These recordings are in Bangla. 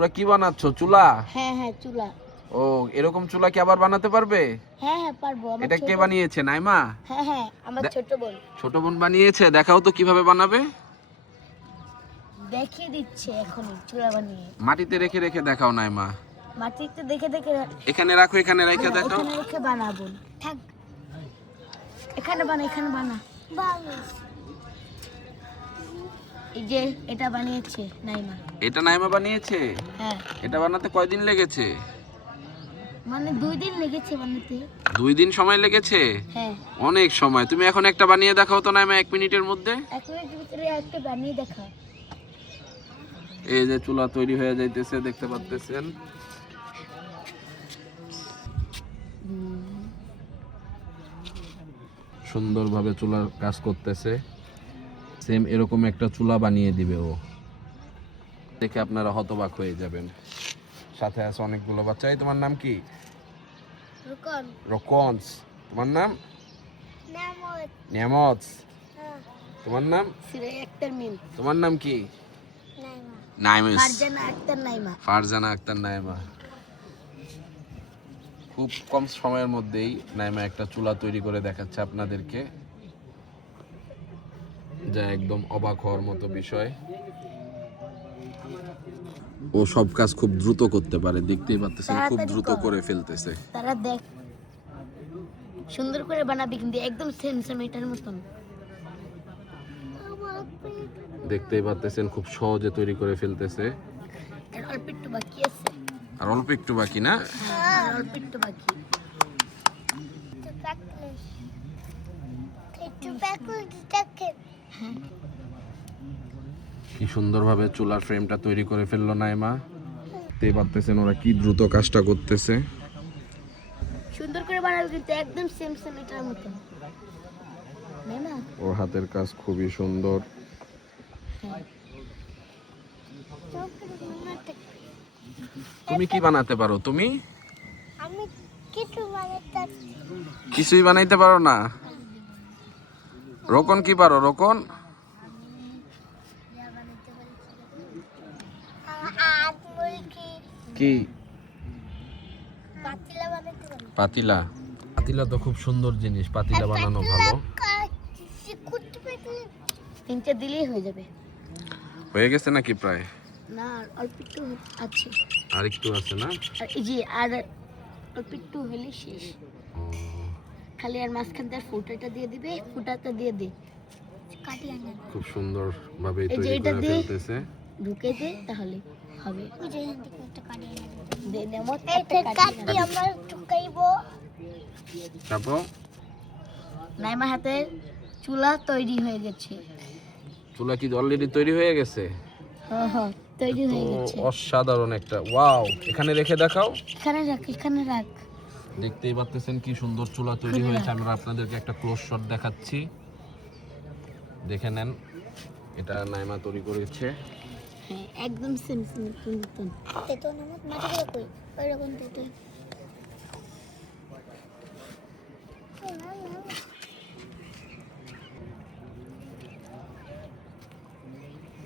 তোমরা কি বানাচ্ছো? চুলা? হ্যাঁ হ্যাঁ চুলা। ও, এরকম চুলা কি আবার বানাতে পারবে? হ্যাঁ হ্যাঁ পারবো। এটা কে বানিয়েছে? নাইমা? হ্যাঁ হ্যাঁ আমার ছোট বোন। ছোট বোন বানিয়েছে? দেখাও তো কিভাবে বানাবে। দেখিয়ে দিচ্ছে এখনই চুলা বানিয়ে। মাটিতে রেখে রেখে দেখাও নাইমা। মাটিতে দেখে দেখে এখানে রাখো, এখানে রেখে দেখাও। এখানে রেখে বানাবো। থাক, এখানে বানা, এখানে বানা। এই যে এটা বানিয়েছে নাইমা। এটা নাইমা বানিয়েছে? হ্যাঁ। এটা বানাতে কয়দিন লেগেছে? মানে 2 দিন লেগেছে বানাতে। 2 দিন সময় লেগেছে? হ্যাঁ। অনেক সময়। তুমি এখন একটা বানিয়ে দেখাও তো নাইমা 1 মিনিটের মধ্যে। 1 মিনিটের ভিতরে একটা বানিয়ে দেখা। এই যে চুলা তৈরি হয়ে যাইতেছে, দেখতে পাচ্ছেন। সুন্দরভাবে চুলার কাজ করতেছে। সেম এরকম একটা চুলা বানিয়ে দিবে ও। দেখে আপনারা হতবাক হয়ে যাবেন। সাথে আছে অনেকগুলো বাচ্চা। এই তোমার নাম কি? রুকন। রকনস। তোমার নাম? নামত। নেমত। তোমার নাম? সিরাই আক্তার মিম। তোমার নাম কি? নাইমা। নাইমিস। ফারজানা আক্তার নাইমা। ফারজানা আক্তার নাইমা। খুব কম সময়ের মধ্যেই নাইমা একটা চুলা তৈরি করে দেখাচ্ছে আপনাদেরকে, যা একদম অবাক হওয়ার মতো বিষয়। ও সব কাজ খুব দ্রুত করতে পারে, দেখতেই পাচ্ছেন খুব দ্রুত করে ফেলতেছে। তারা দেখ সুন্দর করে বানাবি কিন্তু একদম সেন্টিমিটার মতন। দেখতেই পাচ্ছেন খুব সহজে তৈরি করে ফেলতেছে। আর অল্প একটু বাকি আছে। আর অল্প একটু বাকি না? আর অল্প একটু বাকি। কি সুন্দরভাবে চুলার ফ্রেমটা তৈরি করে ফেললো নাইমা। দেখতেই পাচ্ছেন ওরা কি দ্রুত কাজটা করতেছে। সুন্দর করে বানাবি কিন্তু একদম সেন্টিমিটার মতন। না ওর হাতের কাজ খুবই সুন্দর। তুমি কি বানাতে পারো? তুমি? আমি কিছু বানাতে কিছুই বানাইতে পারো না? রোকন কি পারো? রোকন কি? পাতিলা। পাতিলা তো খুব সুন্দর জিনিস, পাতিলা বানানো ভালো। 3টা দিলেই হয়ে যাবে। হয়ে গেছে নাকি প্রায়? না অল্প একটু আছে। আর একটু আছে না? আর এই যে আর অল্প একটু হলে শেষ। খালি আর মাঝখান দিয়ে ফুটাটা দিয়ে দিবে, ফুটাটা দিয়ে দে। খুব সুন্দর ভাবে এই যে তৈরি এটা করে দিয়ে ফেলতেছে। ঢুকে দে তাহলে হবে। ওই যে এখান থেকে একটা কাটি দে নেমো এটা কাটি আমরা ঢুকাইবো। তারপর নাইমা হাতে চুলা তৈরি হয়ে গেছে। চুলা কি অলরেডি তৈরি হয়ে গেছে? হ্যাঁ হ্যাঁ তৈরি হয়ে গেছে। অসাধারণ একটা। ওয়াও, এখানে রেখে দেখাও। এখানে রাখ, এখানে রাখ। দেখতেই পাচ্ছেন কি সুন্দর চুলা তৈরি হয়েছে। আমরা আপনাদেরকে একটা ক্লোজ শট দেখাচ্ছি, দেখে নেন। এটা নাইমা তৈরি করেছে। হ্যাঁ একদম সেন্টিমিটার মতন। তেতো নামত মাটি কই ওইরকম তেতো।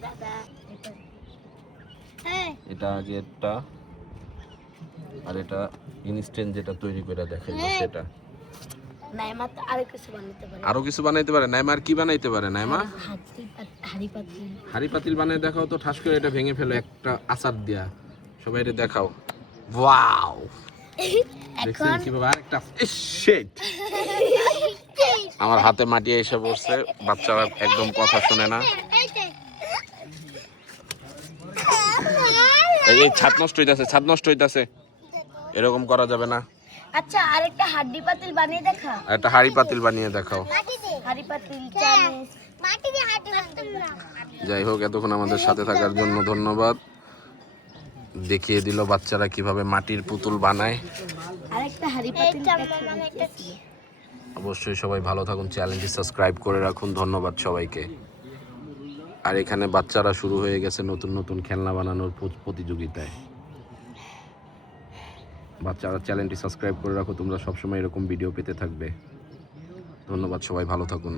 দাদা এটা এটা আগেরটা, আর এটা ইনস্ট্যান্ট যেটা তৈরি করে দেখাইলো সেটা। নাইমা তো আরো কিছু বানাতে পারে। আরো কিছু বানাইতে পারে নাইমা? আর কি বানাইতে পারে নাইমা? হাড়ি পাতিল। হাড়ি পাতিল বানাই দেখাও তো, ঠাস করে এটা ভেঙে ফেলো একটা আচার দিয়া। সবাই এটা দেখাও। ওয়াও, দেখছেন কিভাবে আরেকটা। শিট, আমার হাতে মাটি এসে পড়ছে। বাচ্চারা একদম কথা শুনে না। এই ছাদ নষ্ট হইতাছে, ছাদ নষ্ট হইতাছে। এরকম করা যাবে না। আচ্ছা আরেকটা হাড়ি পাতিল বানিয়ে দেখা। একটা হাড়ি পাতিল বানিয়ে দেখাও। হাড়ি পাতিল চামচ মাটি দিয়ে হাঁটি বানাতাম না। যাই হোক, এতক্ষণ আমাদের সাথে থাকার জন্য ধন্যবাদ। দেখিয়ে দিল বাচ্চারা কিভাবে মাটির পুতুল বানায়। আরেকটা হাড়ি পাতিল দেখাচ্ছি। অবশ্যই সবাই ভালো থাকুন, চ্যানেলটি সাবস্ক্রাইব করে রাখুন। ধন্যবাদ সবাইকে। আর এখানে বাচ্চারা শুরু হয়ে গেছে নতুন নতুন খেলনা বানানোর প্রতিযোগিতায়। বাচ্চারা চ্যানেলটি সাবস্ক্রাইব করে রাখো, তোমরা সবসময় এরকম ভিডিও পেতে থাকবে। ধন্যবাদ, সবাই ভালো থাকুন।